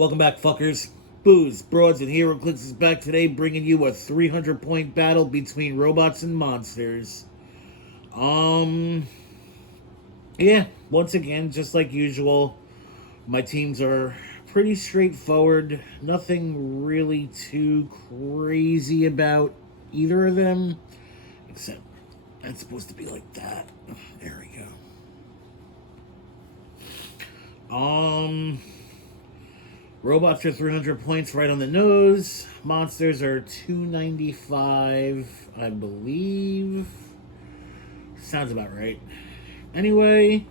Welcome back, fuckers. Booze, Broads, and Heroclix is back today, bringing you a 300-point battle between robots and monsters. Yeah, once again, just like usual, my teams are pretty straightforward. Nothing really too crazy about either of them, except that's supposed to be like that. There we go. Robots are 300 points right on the nose. Monsters are 295, I believe. Sounds about right. Anyway,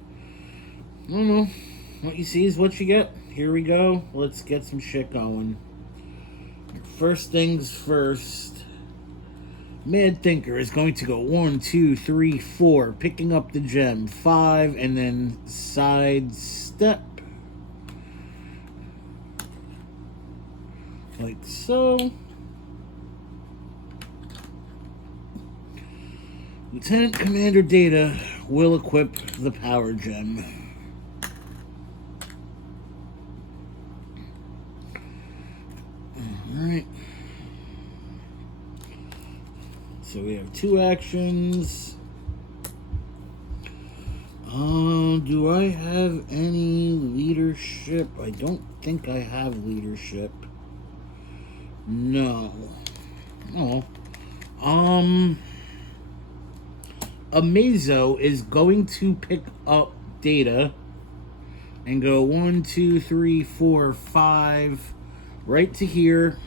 I don't know. What you see is what you get. Here we go. Let's get some shit going. First things first. Mad Thinker is going to go 1, 2, 3, 4, picking up the gem. 5, and then sidestep. Like so. Lieutenant Commander Data will equip the power gem. Alright. So we have 2 actions. Do I have any leadership? I don't think I have leadership. No. Oh. Amazo is going to pick up Data and go 1, 2, 3, 4, 5 right to here.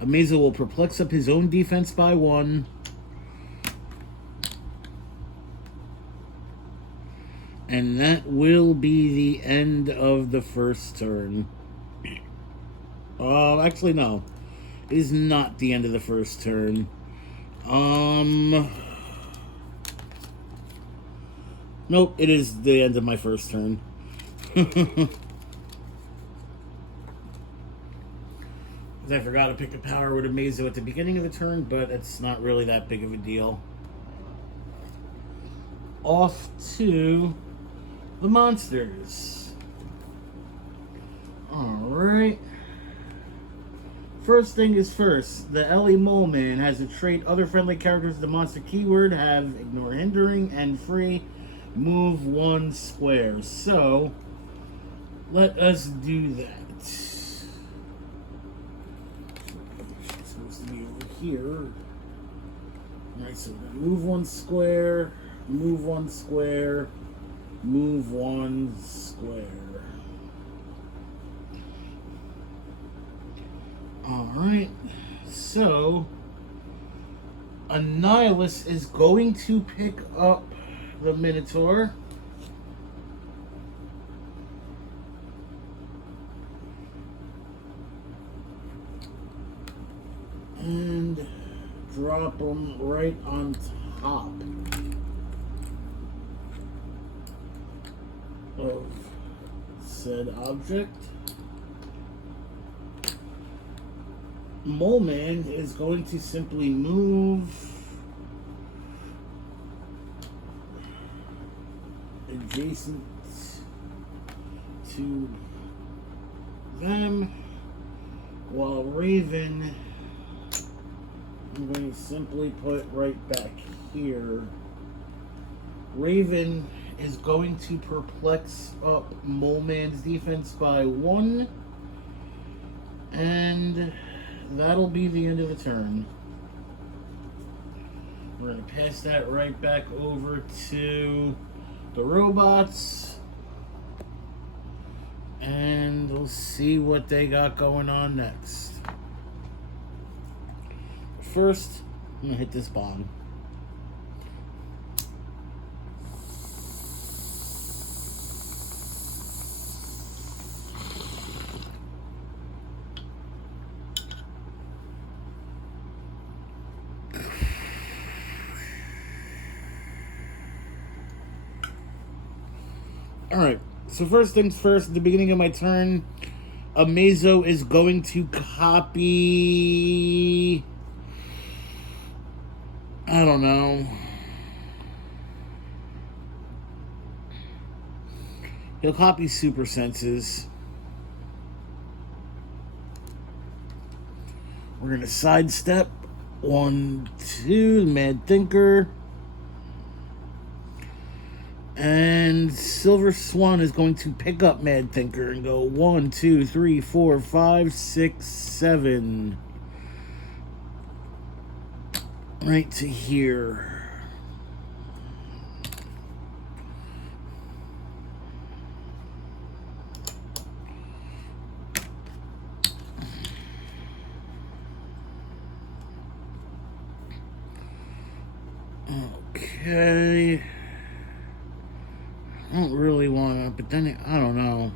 Amazo will perplex up his own defense by 1. And that will be the end of the first turn. Actually, no. It is not the end of the first turn. Nope, it is the end of my first turn. I forgot to pick a power with Amazo at the beginning of the turn, but it's not really that big of a deal. Off to the monsters. Alright. First thing is first. The Ellie Mole Man has a trait other friendly characters with the monster keyword have ignore hindering and free move 1 square. So let us do that. It's supposed to be over here. Alright, so we're gonna move 1 square, move 1 square, move 1 square. Alright, so Annihilus is going to pick up the Minotaur. And drop him right on top of said object. Mole Man is going to simply move adjacent to them, while Raven I'm going to simply put right back here. Raven is going to perplex up Mole Man's defense by 1, and that'll be the end of the turn. We're going to pass that right back over to the robots. And we'll see what they got going on next. First, I'm going to hit this bomb. Alright, so first things first, at the beginning of my turn, Amazo is going to copy... I don't know. He'll copy super senses. We're going to sidestep. 1, 2, Mad Thinker. And Silver Swan is going to pick up Mad Thinker and go 1, 2, 3, 4, 5, 6, 7. Right to here. Okay. I don't really want to, but then I don't know.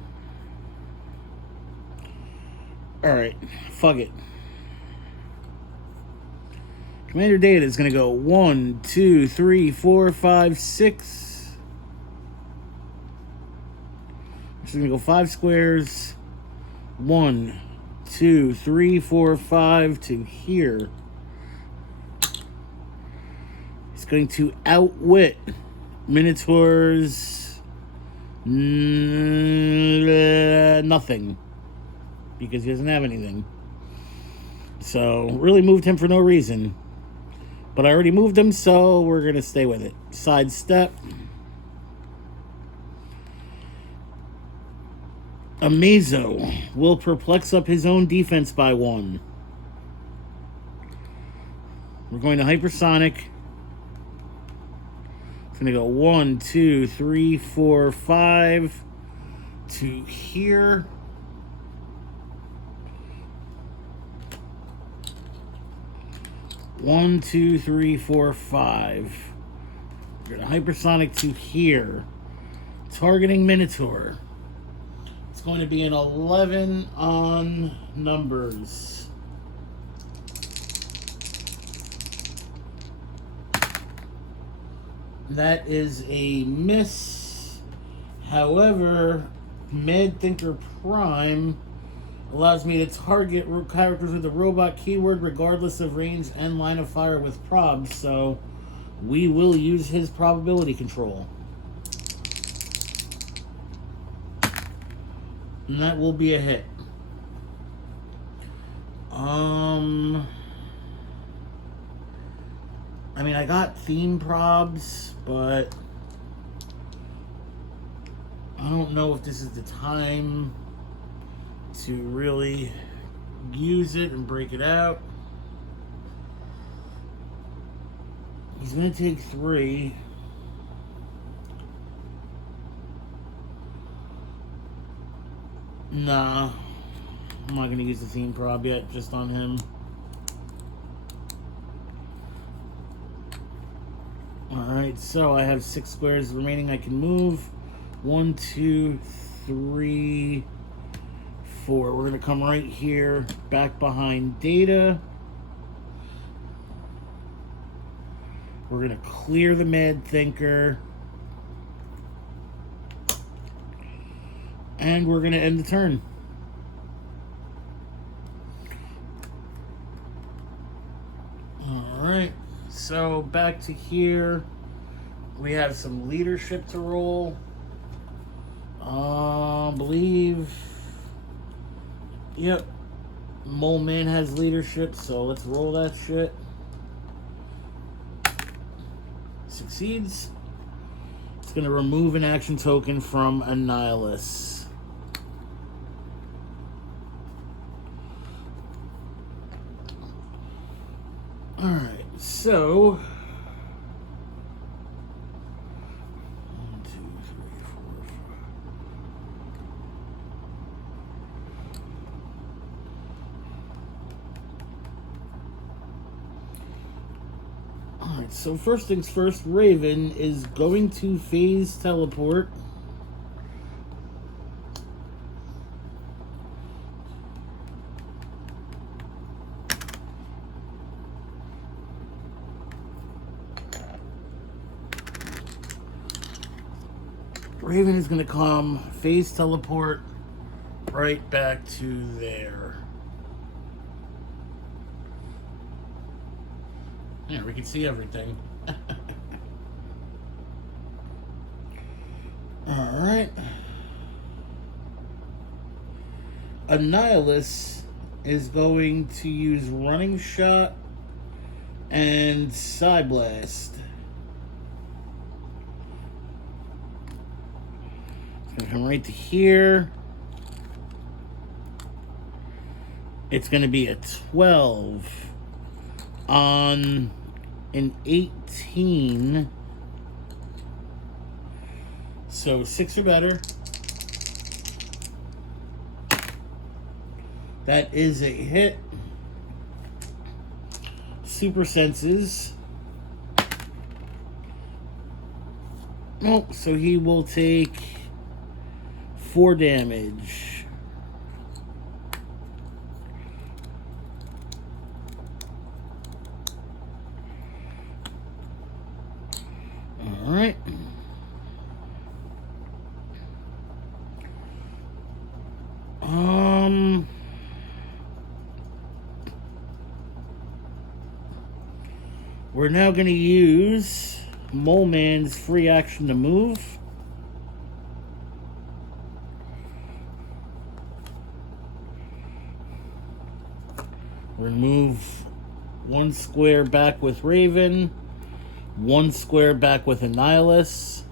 Alright, fuck it. Commander Data is going to go 1, 2, 3, 4, 5, 6. She's going to go 5 squares. 1, 2, 3, 4, 5 to here. He's going to outwit Minotaur's nothing, because he doesn't have anything. So really moved him for no reason, but I already moved him, so we're gonna stay with it. Sidestep. Amazo will perplex up his own defense by 1. We're going to hypersonic. It's going to go 1, 2, 3, 4, 5 to here. One, 2, 3, 4, 5. We're going to hypersonic to here. Targeting Minotaur. It's going to be an 11 on numbers. That is a miss. However, Mad Thinker Prime allows me to target characters with a robot keyword regardless of range and line of fire with probs, so we will use his probability control. And that will be a hit. I mean, I got theme probs, but I don't know if this is the time to really use it and break it out. He's going to take 3. Nah, I'm not going to use the theme prob yet, just on him. Alright, so I have 6 squares remaining I can move. 1, 2, 3, 4. We're going to come right here, back behind Data. We're going to clear the Mad Thinker. And we're going to end the turn. Alright, so back to here. We have some leadership to roll. Believe. Yep. Mole Man has leadership, so let's roll that shit. Succeeds. It's going to remove an action token from Annihilus. Alright, so 1, 2, 3, 4, 5. Alright, so first things first, Raven is going to phase teleport. Raven is going to come phase teleport right back to there. Yeah, we can see everything. Alright. Annihilus is going to use Running Shot and Psyblast. It's going to come right to here. It's going to be a 12 on an 18. So 6 or better. That is a hit. Super Senses. Oh, so he will take 4 damage. All right. We're now going to use Mole Man's free action to move. We're going to move 1 square back with Raven, 1 square back with Annihilus.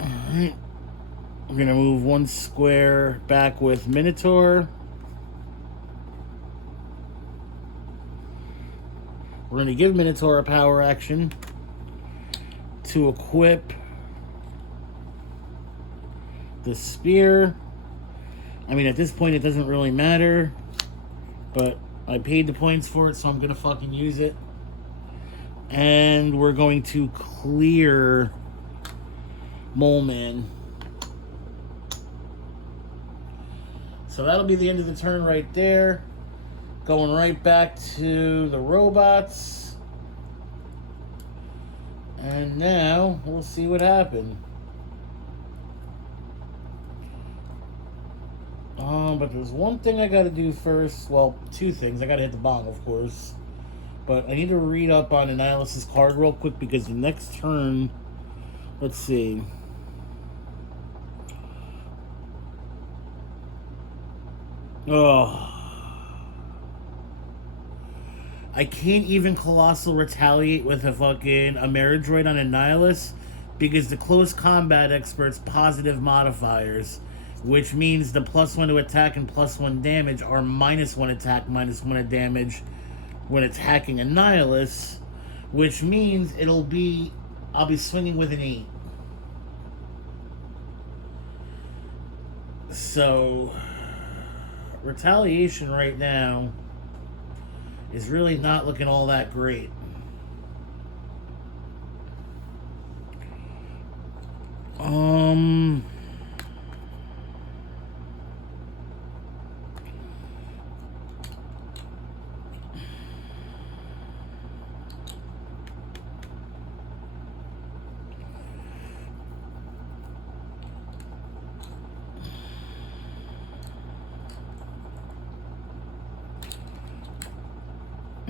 Alright. We're going to move 1 square back with Minotaur. We're going to give Minotaur a power action to equip the spear. I mean, at this point, it doesn't really matter, but I paid the points for it, so I'm going to fucking use it. And we're going to clear Mole Man. So that'll be the end of the turn right there. Going right back to the robots. And now we'll see what happened. But there's one thing I gotta do first. Well, 2 things. I gotta hit the bottom, of course. But I need to read up on Annihilus's card real quick because the next turn, let's see. Oh. I can't even Colossal Retaliate with a fucking Ameridroid on Annihilus because the close combat expert's positive modifiers, which means the +1 to attack and +1 damage are -1 attack, -1 damage when attacking Annihilus, which means I'll be swinging with an 8. So retaliation right now is really not looking all that great.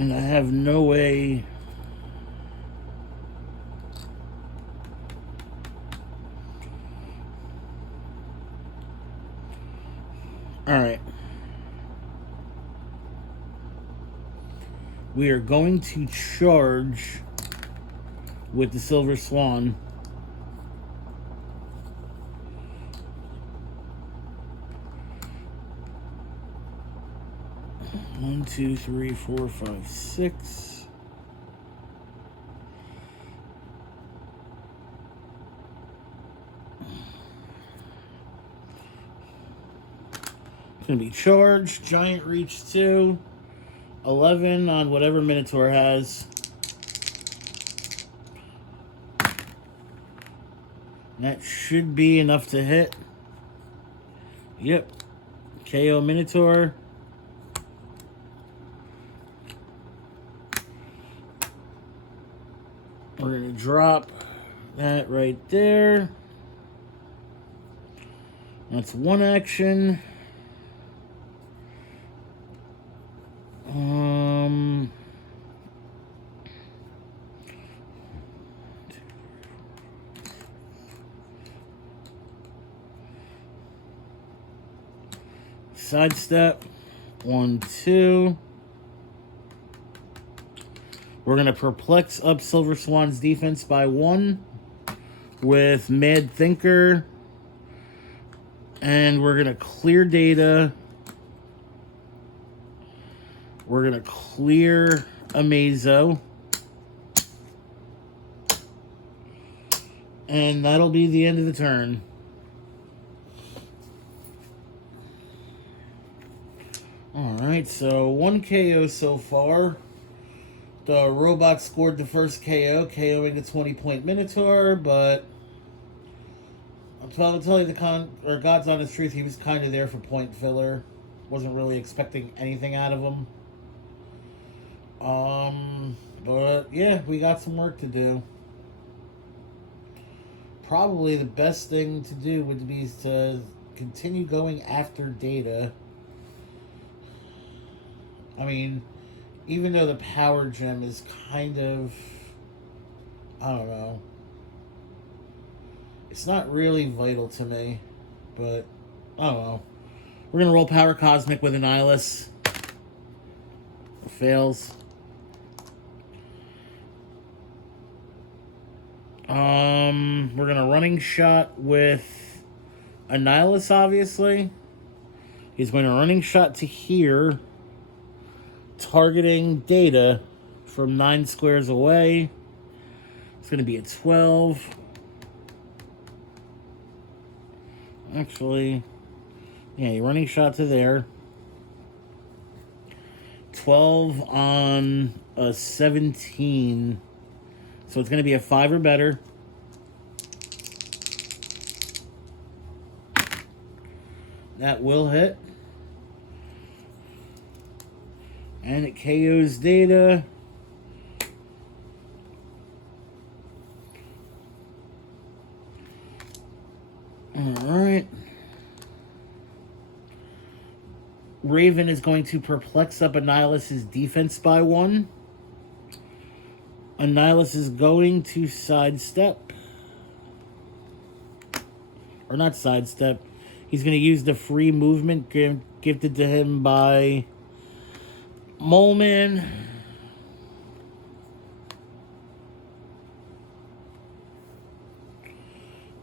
And I have no way. Alright. We are going to charge with the Silver Swan. One, 2, 3, 4, 5, 6. It's going to be charged. Giant Reach 2. 11 on whatever Minotaur has. That should be enough to hit. Yep. KO Minotaur. We're going to drop that right there. That's 1 action. Sidestep. 1, 2. We're going to perplex up Silver Swan's defense by 1 with Mad Thinker. And we're going to clear data. We're going to clear Amazo. And that'll be the end of the turn. Alright, so 1 KO so far. The robot scored the first KO, KOing the 20-point Minotaur, but I'll tell you God's honest truth, he was kind of there for point filler. Wasn't really expecting anything out of him. But yeah, we got some work to do. Probably the best thing to do would be to continue going after data. I mean, even though the power gem is kind of, I don't know, it's not really vital to me, but I don't know. We're going to roll Power Cosmic with Annihilus. It fails. We're going to Running Shot with Annihilus, obviously. He's going to Running Shot to here, targeting data from 9 squares away. It's going to be a 12. Actually, yeah, you're Running Shot to there. 12 on a 17. So it's going to be a 5 or better. That will hit. And it KOs data. Alright. Raven is going to perplex up Annihilus' defense by 1. Annihilus is going to sidestep. Or not sidestep. He's going to use the free movement gifted to him by Mole Man.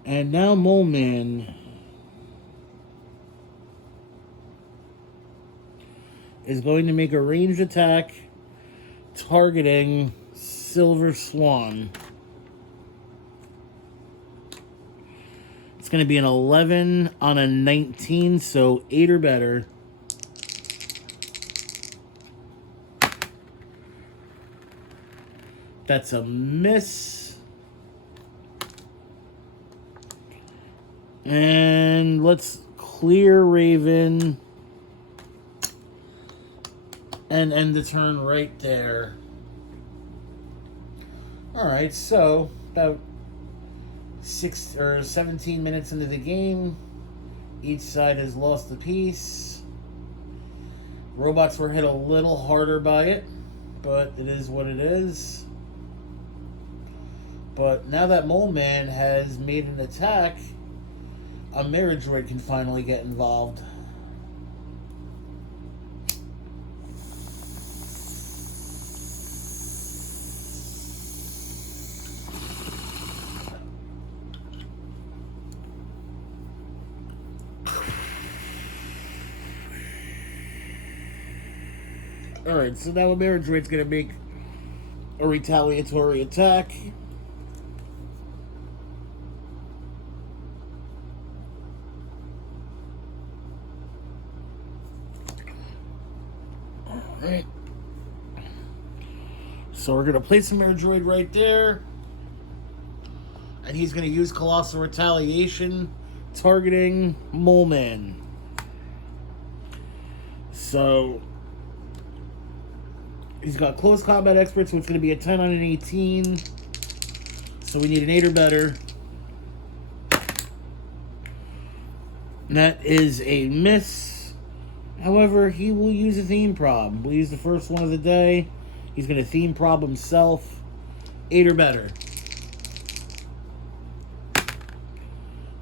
And now Mole Man is going to make a ranged attack targeting Silver Swan. It's going to be an 11 on a 19, so 8 or better. That's a miss. And let's clear Raven and end the turn right there. Alright, so about 6 or 17 minutes into the game, each side has lost a piece. Robots were hit a little harder by it, but it is what it is. But now that Mole Man has made an attack, a Mirror Droid can finally get involved. Alright, so now a Mirror Droid's going to make a retaliatory attack. Alright. So we're going to place a Mirror Droid right there. And he's going to use Colossal Retaliation, targeting Mole Man. So he's got Close Combat Expert, so it's going to be a 10 on an 18. So we need an 8 or better. And that is a miss. However, he will use a Theme Prob. We'll use the first one of the day. He's going to Theme Prob himself. 8 or better.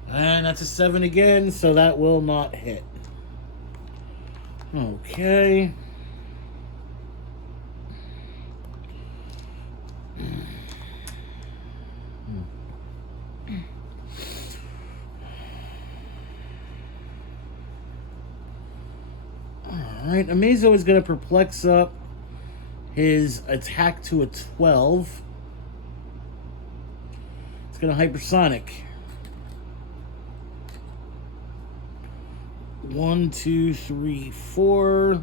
And that's a 7 again, so that will not hit. Okay. Alright, Amazo is going to perplex up his attack to a 12. It's going to hypersonic. 1, 2, 3, 4.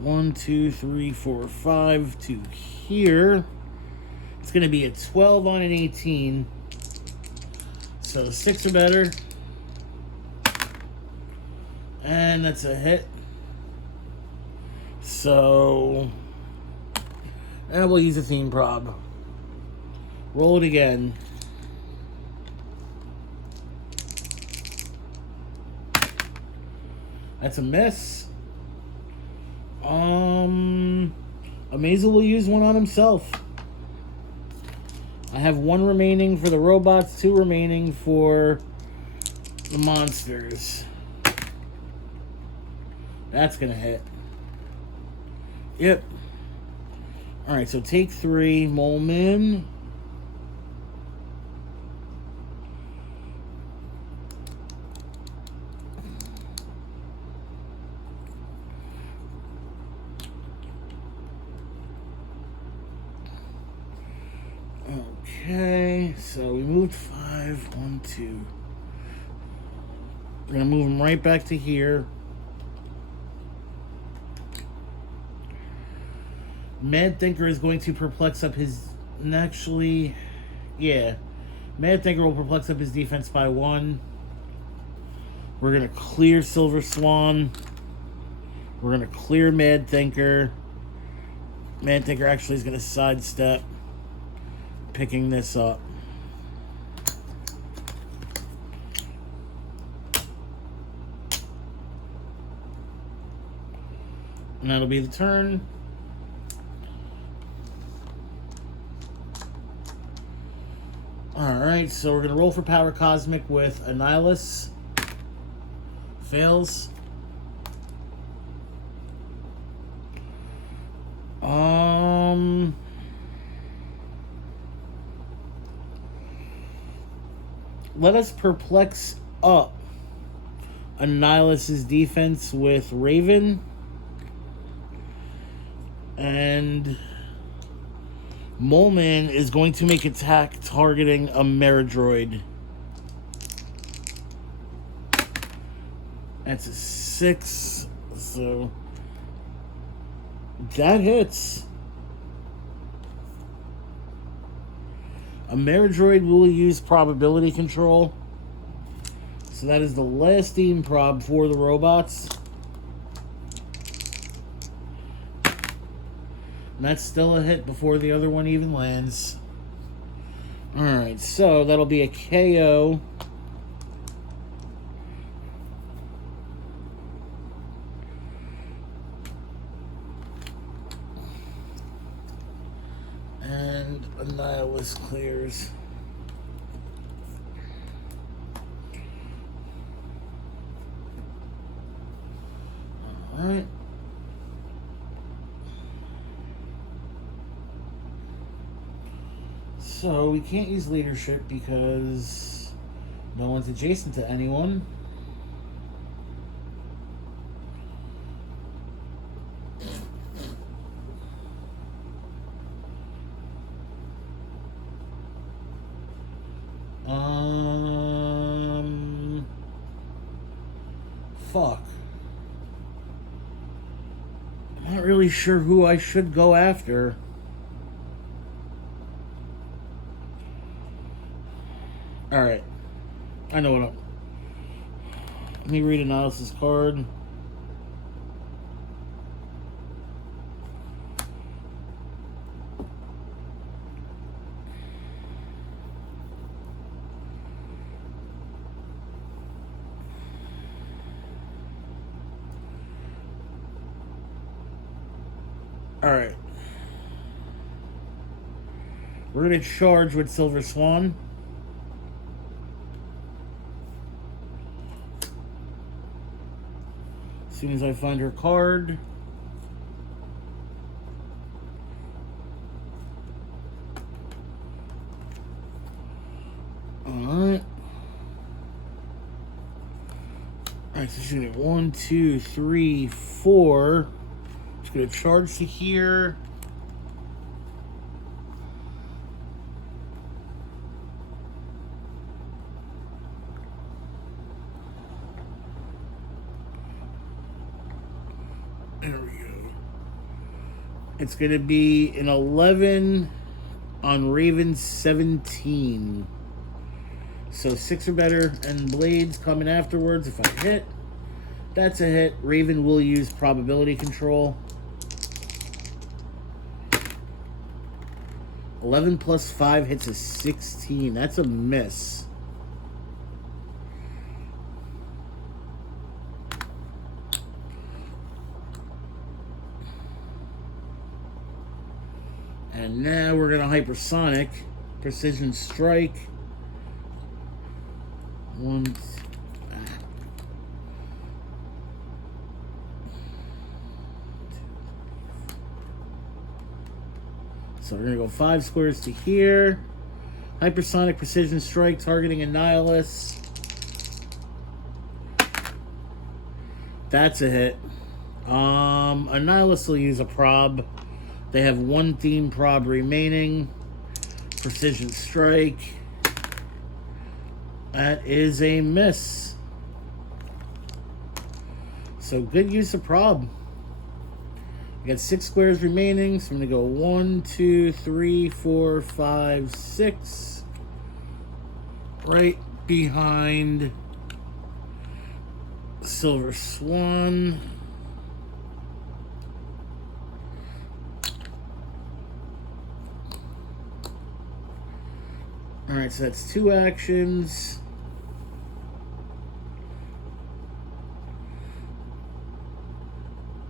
1, 2, 3, 4, 5 to here. It's going to be a 12 on an 18. So 6 or better. And that's a hit. So, and we'll use a theme prob. Roll it again. That's a miss. Amazel will use one on himself. I have 1 remaining for the robots, 2 remaining for the monsters. That's gonna hit. Yep. Alright, so take 3, Molman. Okay, so we moved 5, 1, 2. We're gonna move him right back to here. Mad Thinker is going to perplex up his... Actually, yeah. Mad Thinker will perplex up his defense by 1. We're going to clear Silver Swan. We're going to clear Mad Thinker. Mad Thinker actually is going to sidestep, picking this up. And that'll be the turn. Alright, so we're going to roll for Power Cosmic with Annihilus. Fails. Let us perplex up Annihilus's defense with Raven. And Moleman is going to make attack targeting a Meridroid. That's a 6, so that hits. A Meridroid will use probability control. So that is the last theme prob for the robots. And that's still a hit before the other one even lands. Alright, so that'll be a KO. And Annihilus clears. Alright. So we can't use leadership because no one's adjacent to anyone. Fuck. I'm not really sure who I should go after. Alright. I know what I'm... Let me read Annihilus' card. Alright. We're going to charge with Silver Swan. soon as I find her card. Alright. Alright, so she's gonna get 1, 2, 3, 4. She's gonna charge to here. There we go. It's gonna be an 11 on Raven 17. So 6 or better, and blades coming afterwards if I hit. That's a hit. Raven will use probability control. 11 plus 5 hits a 16. That's a miss. And now we're going to hypersonic. Precision strike. One. So we're going to go 5 squares to here. Hypersonic precision strike targeting Annihilus. That's a hit. Annihilus will use a prob. They have 1 theme prob remaining. Precision strike. That is a miss. So good use of prob. I got 6 squares remaining, so I'm going to go 1, 2, 3, 4, 5, 6. Right behind Silver Swan. Alright, so that's 2 actions.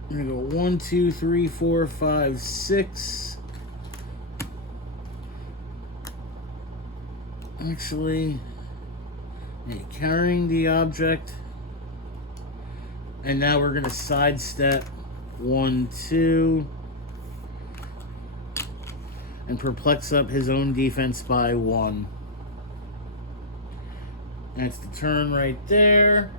I'm gonna go 1, 2, 3, 4, 5, 6. Actually, yeah, carrying the object. And now we're gonna sidestep 1, 2. And perplex up his own defense by 1. That's the turn right there.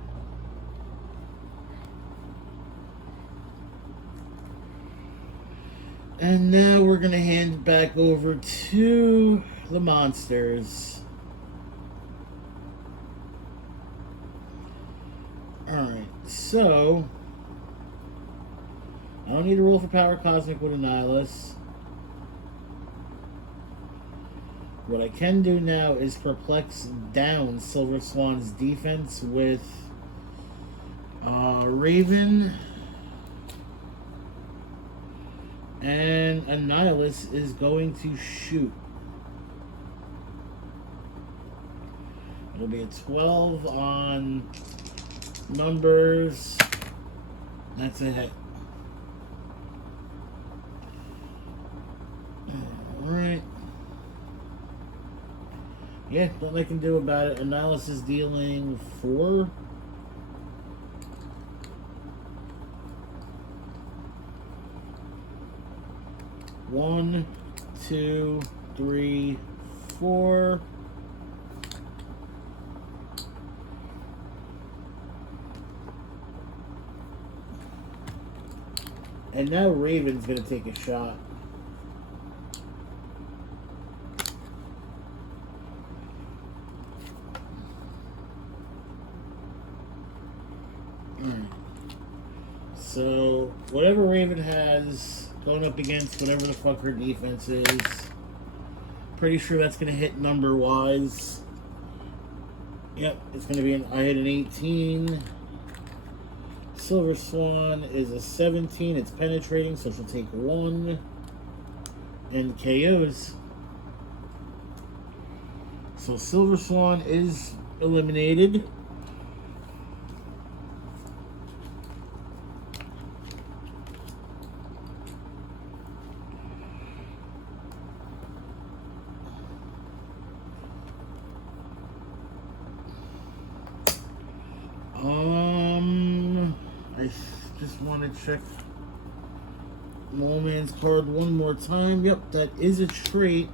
And now we're going to hand it back over to the monsters. Alright, so I don't need to roll for Power Cosmic with Annihilus. What I can do now is perplex down Silver Swan's defense with Raven. And Annihilus is going to shoot. It'll be a 12 on numbers. That's a hit. Alright. Yeah, nothing I can do about it. Annihilus is dealing 4. One, 2, 3, 4. And now Raven's going to take a shot. Alright. So, whatever Raven has going up against whatever the fuck her defense is. Pretty sure that's going to hit number-wise. Yep, it's going to be I hit an 18. Silver Swan is a 17. It's penetrating, so she'll take 1. And KOs. So Silver Swan is eliminated. I Just want to check Moleman's card one more time. Yep, that is a trait.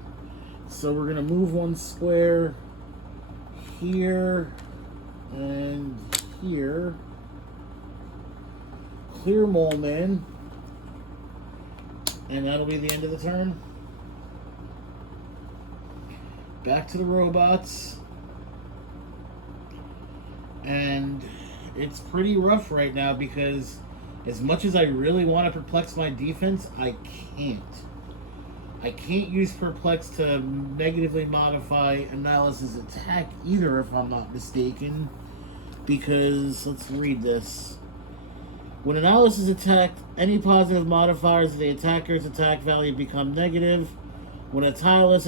So we're going to move one square here and here. Clear Moleman. And that'll be the end of the turn. Back to the robots. And it's pretty rough right now because as much as I really want to perplex my defense, I can't. I can't use perplex to negatively modify Annihilus' attack either, if I'm not mistaken. Because, let's read this. When Annihilus is attacked, any positive modifiers of the attacker's attack value become negative. When Annihilus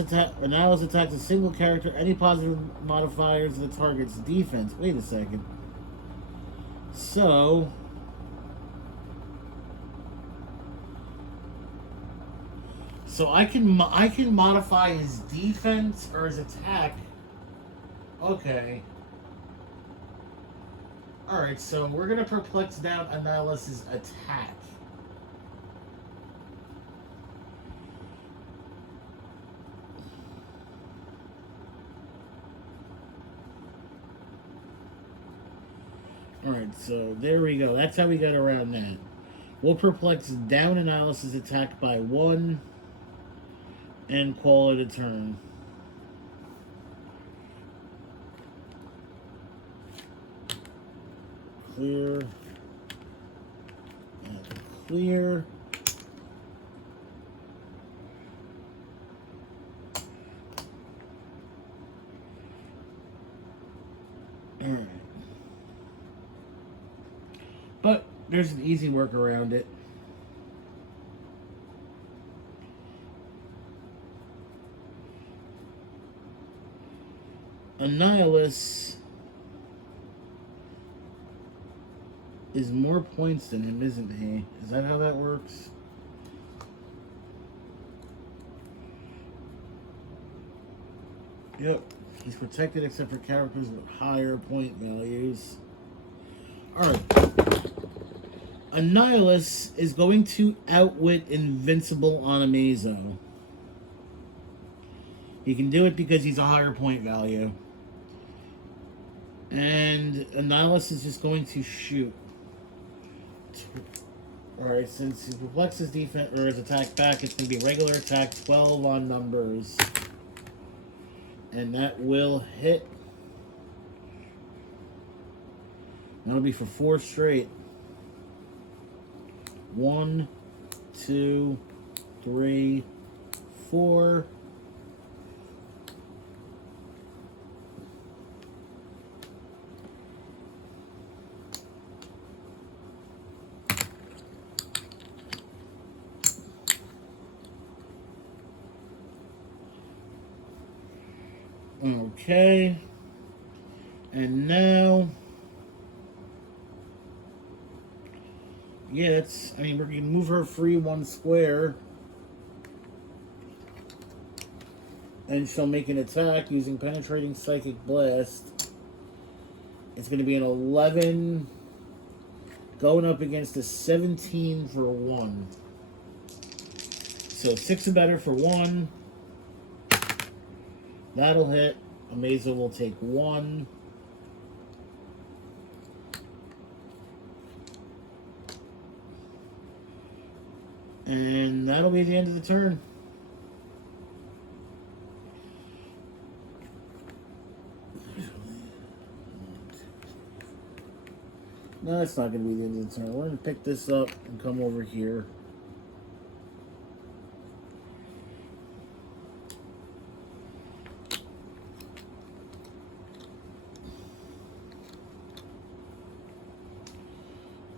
attacks a single character, any positive modifiers of the target's defense. Wait a second. So I can modify his defense or his attack. Okay. Alright, so we're gonna perplex down Annihilus' attack. Alright, so there we go. That's how we got around that. We'll perplex down Annihilus' attack by 1 and call it a turn. Clear. And clear. Alright. But there's an easy work around it. Annihilus is more points than him, isn't he? Is that how that works? Yep. He's protected except for characters with higher point values. Alright. Annihilus is going to outwit Invincible on Amazo. He can do it because he's a higher point value. And Annihilus is just going to shoot. Alright, since he perplexes defense or his attack back, it's going to be regular attack 12 on numbers. And that will hit. That'll be for 4 straight. 1, 2, 3, 4. Okay. And now, yeah, I mean, we're going to move her free 1 square. And she'll make an attack using Penetrating Psychic Blast. It's going to be an 11 going up against a 17 for 1. So 6 and better for 1. That'll hit. Amazo will take 1. And that'll be the end of the turn. No, it's not going to be the end of the turn. We're going to pick this up and come over here.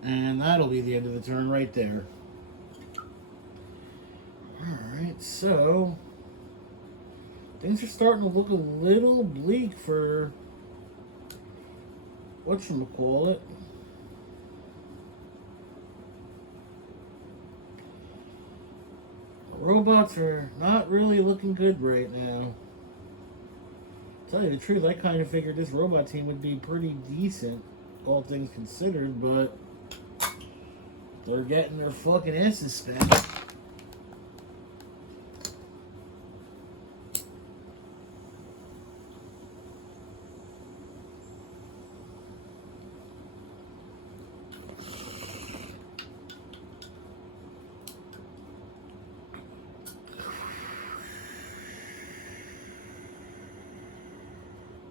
And that'll be the end of the turn right there. Alright, so things are starting to look a little bleak for whatchamacallit. Robots are not really looking good right now. To tell you the truth, I kind of figured this robot team would be pretty decent, all things considered, but They're getting their fucking asses spanked.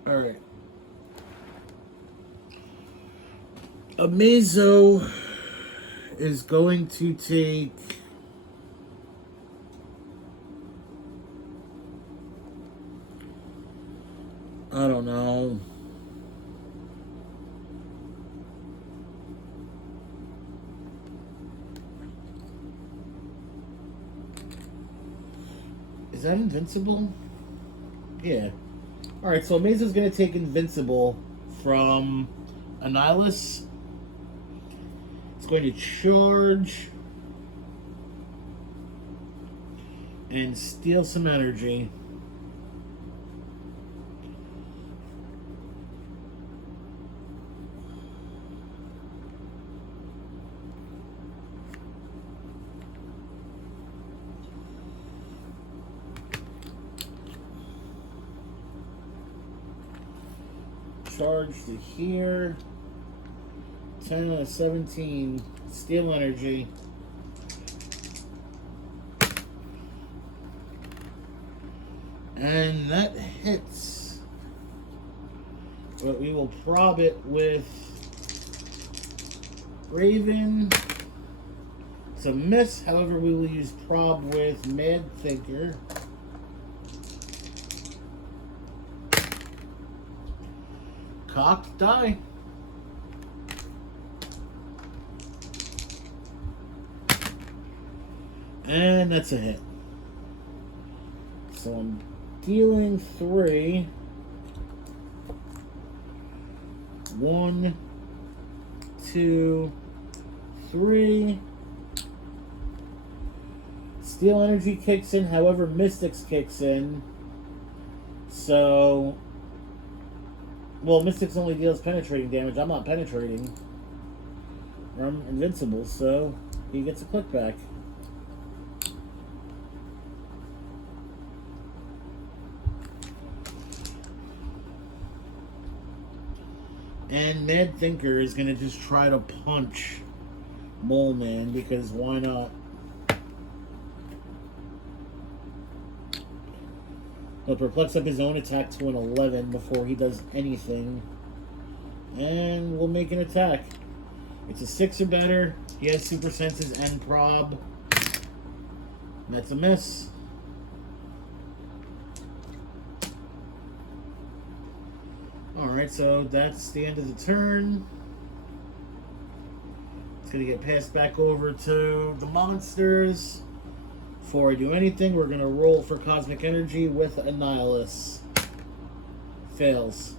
All right. Amazo is going to take I don't know. Is that Invincible? Yeah. Alright, so Amazo's going to take Invincible from Annihilus. It's going to charge and steal some energy. Charge to here. 10 out of 17. Steal energy. And that hits. But we will prob it with Raven. It's a miss. However, we will use prob with Mad Thinker. Cock, die. And that's a hit. So I'm dealing 3. 1, 2, 3. Steel energy kicks in, however, Mystics kicks in. So, well, Mystics only deals penetrating damage. I'm not penetrating. I'm invincible, so he gets a click back. And Mad Thinker is going to just try to punch Mole Man, because why not? He'll perplex up his own attack to an 11 before he does anything. And we'll make an attack. It's a 6 or better. He has super senses and prob. That's a miss. Alright, so that's the end of the turn. It's going to get passed back over to the monsters. Before I do anything, we're going to roll for Cosmic Energy with Annihilus. Fails.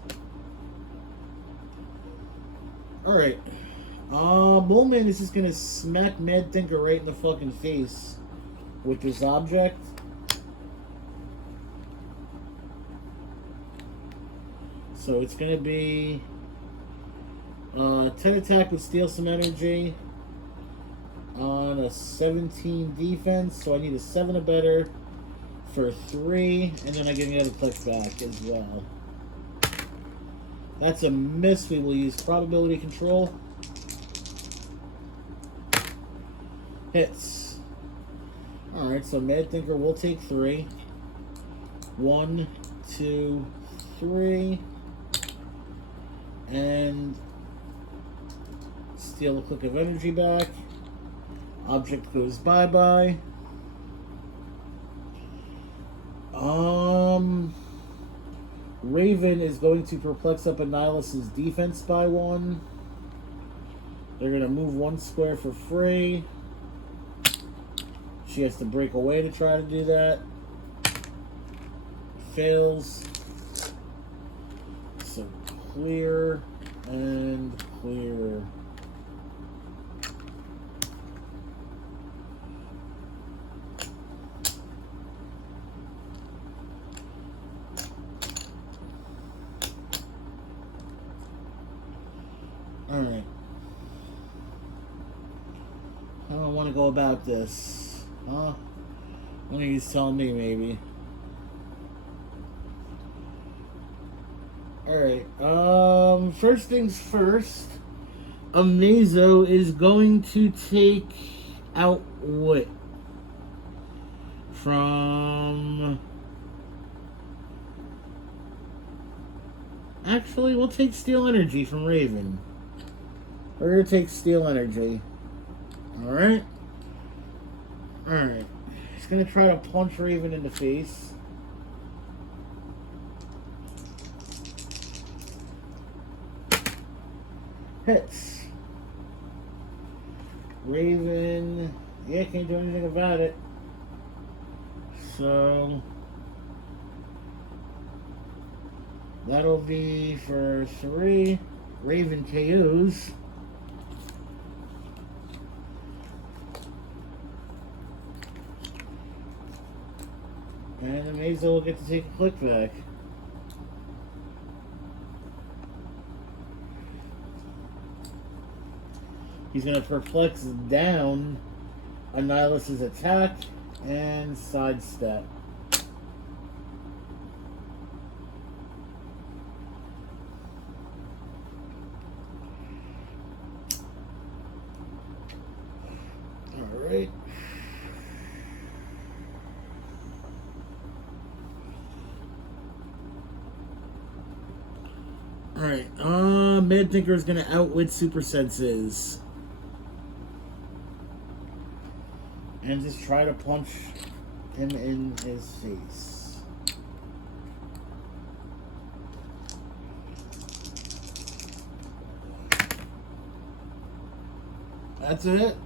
Alright. Moleman is just going to smack Mad Thinker right in the fucking face with this object. So it's going to be 10 attack with Steal Some Energy on a 17 defense. So I need a 7 or better for 3. And then I get another click back as well. That's a miss. We will use Probability Control. Hits. Alright, so Mad Thinker will take 3. 1, 2, 3. And steal a click of energy back. Object goes bye-bye. Raven is going to perplex up Annihilus's defense by 1. They're going to move 1 square for free. She has to break away to try to do that. Fails. So clear and clear. Alright. I don't want to go about this. Huh? What are you telling me, maybe? Alright, first things first, Amazo is going to take out what? From... Actually, we'll take Steel Energy from Raven. We're going to take Steel Energy. Alright? Alright. He's going to try to punch Raven in the face. Hits. Raven, yeah, can't do anything about it. So that'll be for 3. Raven KOs. And Amazo will get to take a click back. He's going to perplex down Annihilus' attack and sidestep. Alright. Alright, Mad Thinker is going to outwit Super Senses. And just try to punch him in his face. That's it.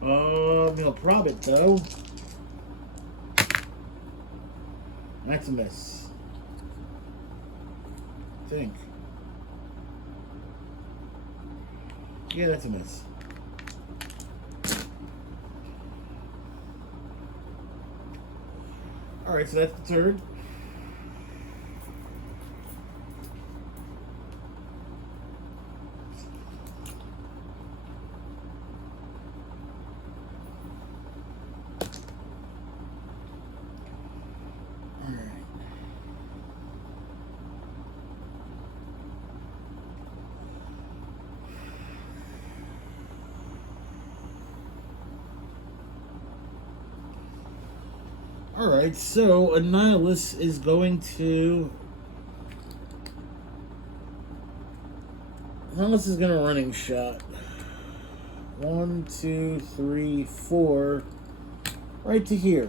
He'll prob it though. That's a miss. I think. Yeah, that's a miss. Alright, so that's the third. Alright, so Annihilus is going to... Annihilus is going to running shot. 1, 2, 3, 4. Right to here.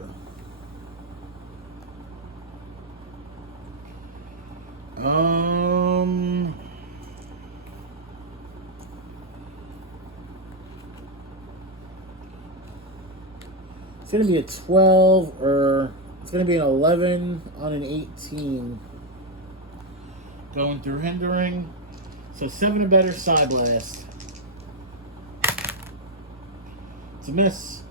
It's going to be a 12, or it's going to be an 11 on an 18. Going through hindering. So 7 or better, side blast. It's a miss.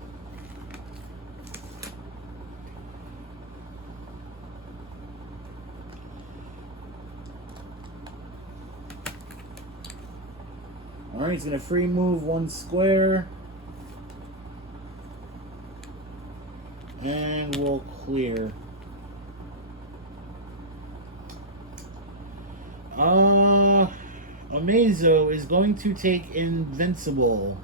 Alright, he's going to free move 1 square. And we'll clear. Amazo is going to take Invincible.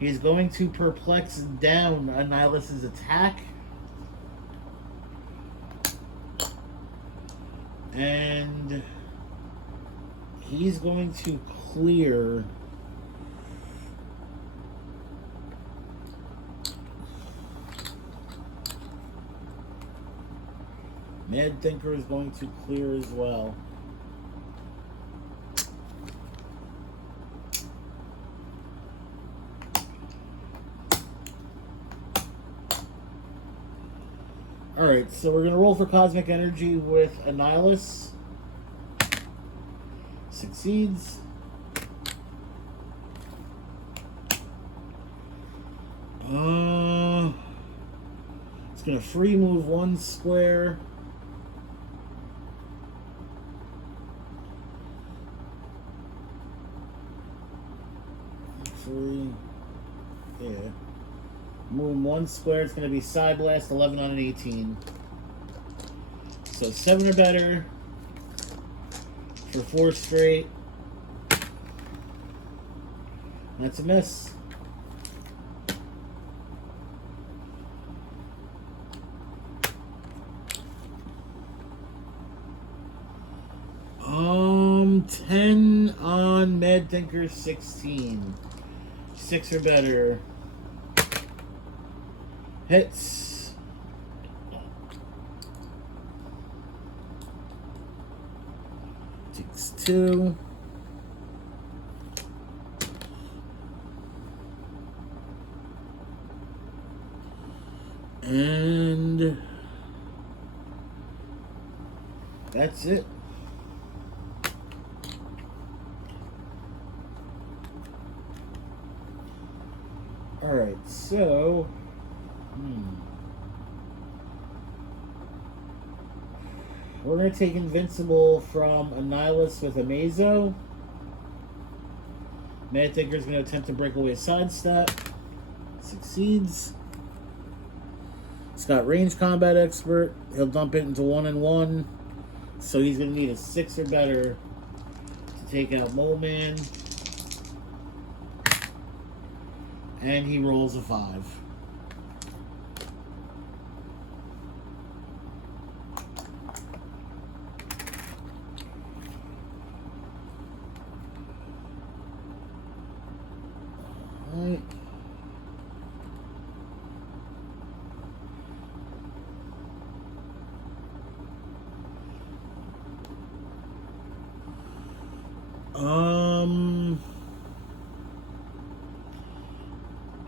He's going to perplex down Annihilus' attack. And he's going to clear. Mad Thinker is going to clear as well. Alright, so we're going to roll for Cosmic Energy with Annihilus. Succeeds. It's going to free move 1 square. actually, yeah. Move him 1 square. It's going to be Side Blast, 11 on an 18. So 7 or better for 4 straight. That's a miss. Um, 10 on Mad Thinker, 16. 6 or better. Hits. Takes 2. And that's it. Alright, so we're going to take Invincible from Annihilus with Amazo. Mad Thinker's going to attempt to break away a sidestep. Succeeds. It's got range combat expert. He'll dump it into 1 and 1. So he's going to need a 6 or better to take out Mole Man. And he rolls a 5. All right.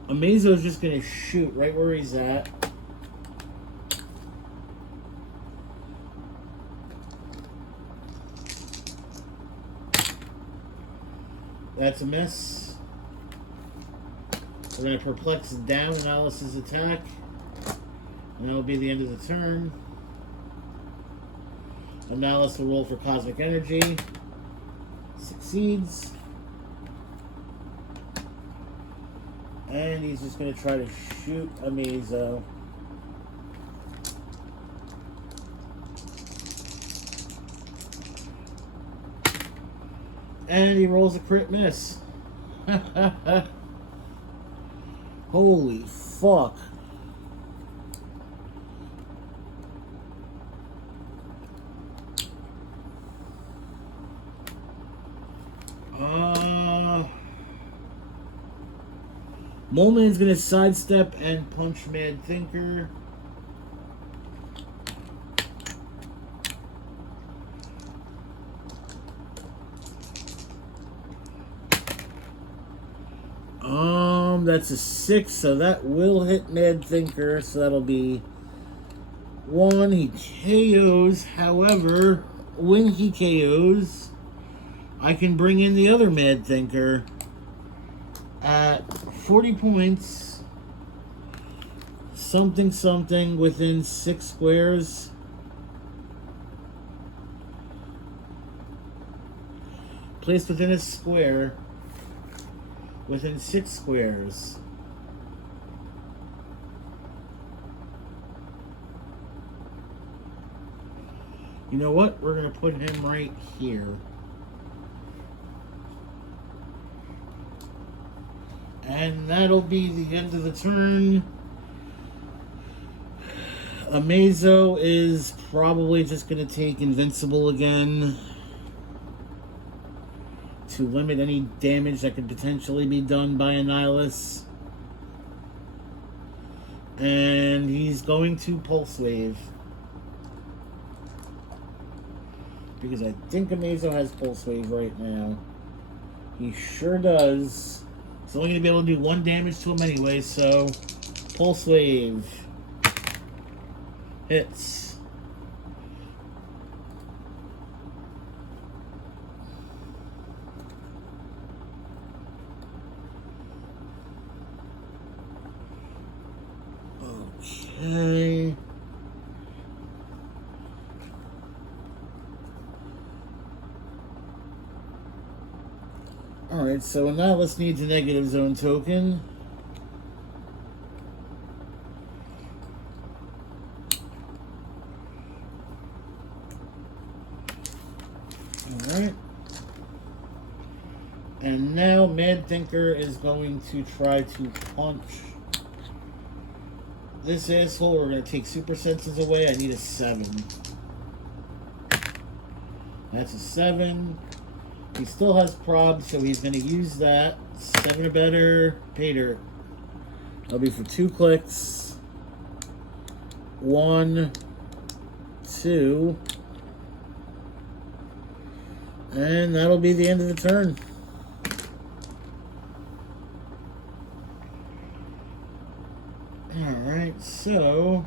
Amazo's just gonna shoot right where he's at. That's a miss. We're gonna perplex down Annihilus' attack. And that'll be the end of the turn. Annihilus will roll for Cosmic Energy. Succeeds. And he's just going to try to shoot Amazo. And he rolls a crit miss. Holy fuck. Mole Man's gonna sidestep and punch Mad Thinker. That's a 6, so that will hit Mad Thinker, so that'll be 1. He KOs. However, when he KOs, I can bring in the other Mad Thinker at 40 points, something within 6 squares. Placed within a square within 6 squares. You know what? We're going to put him right here. And that'll be the end of the turn. Amazo is probably just going to take Invincible again to limit any damage that could potentially be done by Annihilus. And he's going to Pulse Wave. Because I think Amazo has Pulse Wave right now. He sure does. He's only going to be able to do 1 damage to him anyway, so Pulse Wave hits. Okay. Alright, so now let's need the negative zone token. Alright. And now Mad Thinker is going to try to punch this asshole. We're going to take super senses away. I need a 7. That's a 7. He still has prob, so he's going to use that. 7 or better. Pater. That'll be for 2 clicks. 1, 2. And that'll be the end of the turn. Alright, so...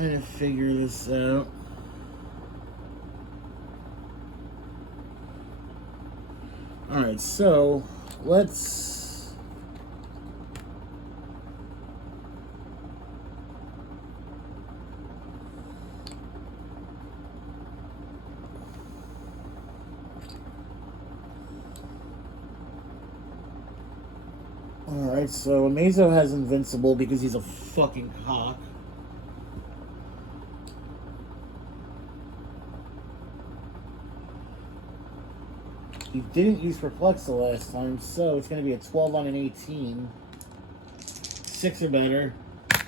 trying to figure this out. Alright, so let's Alright, so Amazo has invincible because he's a fucking cock. He didn't use Heroclix the last time, so it's going to be a 12 on an 18. 6 or better. I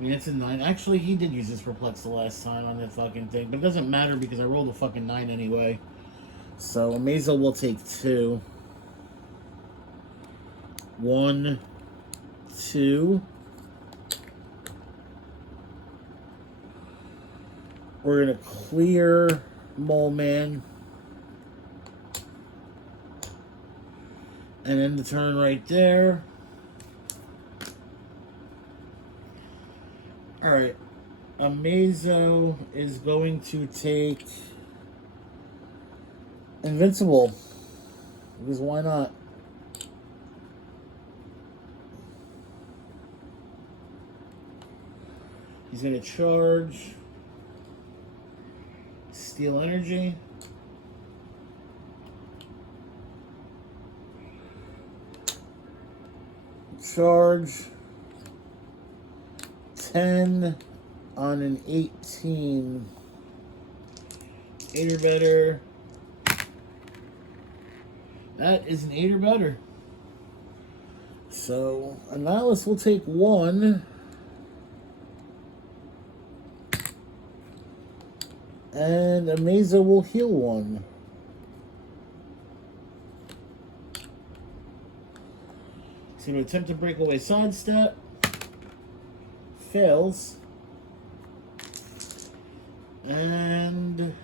mean, it's a 9. Actually, he did use his Heroclix the last time on that fucking thing, but it doesn't matter because I rolled a fucking 9 anyway. So, Amazo will take 2. 1, 2. We're going to clear Mole Man. And end the turn right there. Alright. Amazo is going to take Invincible. Because why not? He's going to charge. Steal energy. Charge 10 on an 18. 8 or better. That is an 8 or better. So Annihilus will take 1. And Amazo will heal 1. He's going to attempt to break away sidestep. Fails. And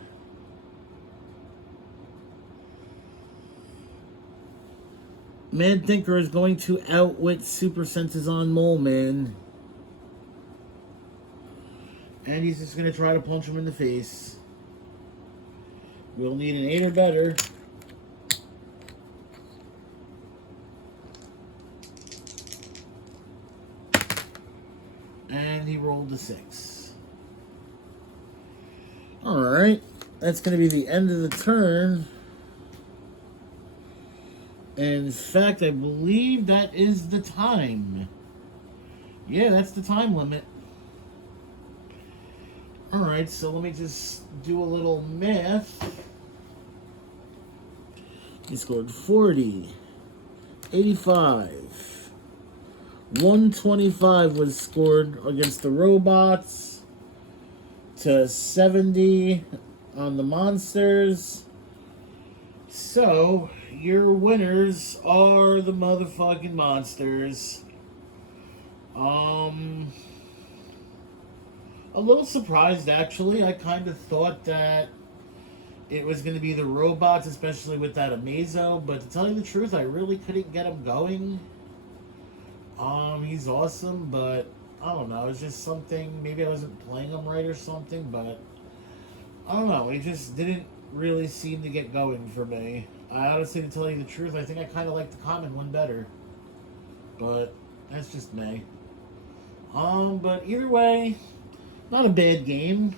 Mad Thinker is going to outwit Super Senses on Mole Man. And he's just going to try to punch him in the face. We'll need an 8 or better. And he rolled a 6. Alright. That's going to be the end of the turn. In fact, I believe that is the time. Yeah, that's the time limit. Alright, so let me just do a little math. He scored 40, 85. 125 was scored against the robots to 70 on the monsters. So, your winners are the motherfucking monsters. A little surprised, actually. I kind of thought that it was going to be the robots, especially with that Amazo. But to tell you the truth, I really couldn't get him going. He's awesome, but I don't know. It's just something. Maybe I wasn't playing him right or something, but I don't know. It just didn't really seem to get going for me. I honestly, to tell you the truth, I think I kind of like the common one better. But that's just me. But either way, not a bad game.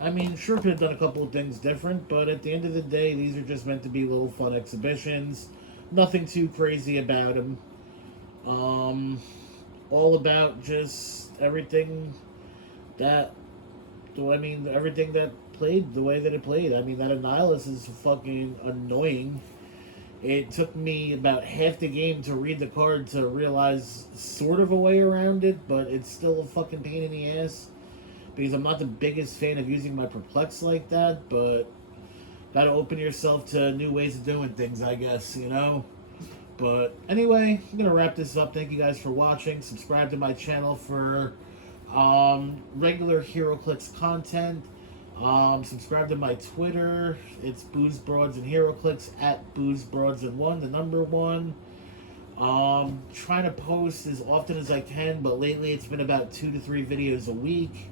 I mean, sure could have done a couple of things different, but at the end of the day, these are just meant to be little fun exhibitions. Nothing too crazy about them. Um, all about just everything that, I mean, everything that played the way that it played. I mean, that Annihilus is fucking annoying. It took me about half the game to read the card to realize sort of a way around it, but it's still a fucking pain in the ass because I'm not the biggest fan of using my perplex like that, but gotta open yourself to new ways of doing things, I guess, you know? But anyway, I'm gonna wrap this up. Thank you guys for watching. Subscribe to my channel for regular Heroclix content. Subscribe to my Twitter. It's Booze Broads and Heroclix at Booze Broads and 1, the number 1. Trying to post as often as I can, but lately it's been about 2 to 3 videos a week.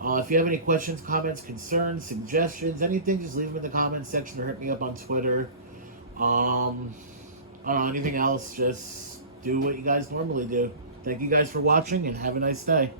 If you have any questions, comments, concerns, suggestions, anything, just leave them in the comments section or hit me up on Twitter. I don't know, anything else, just do what you guys normally do. Thank you guys for watching and have a nice day.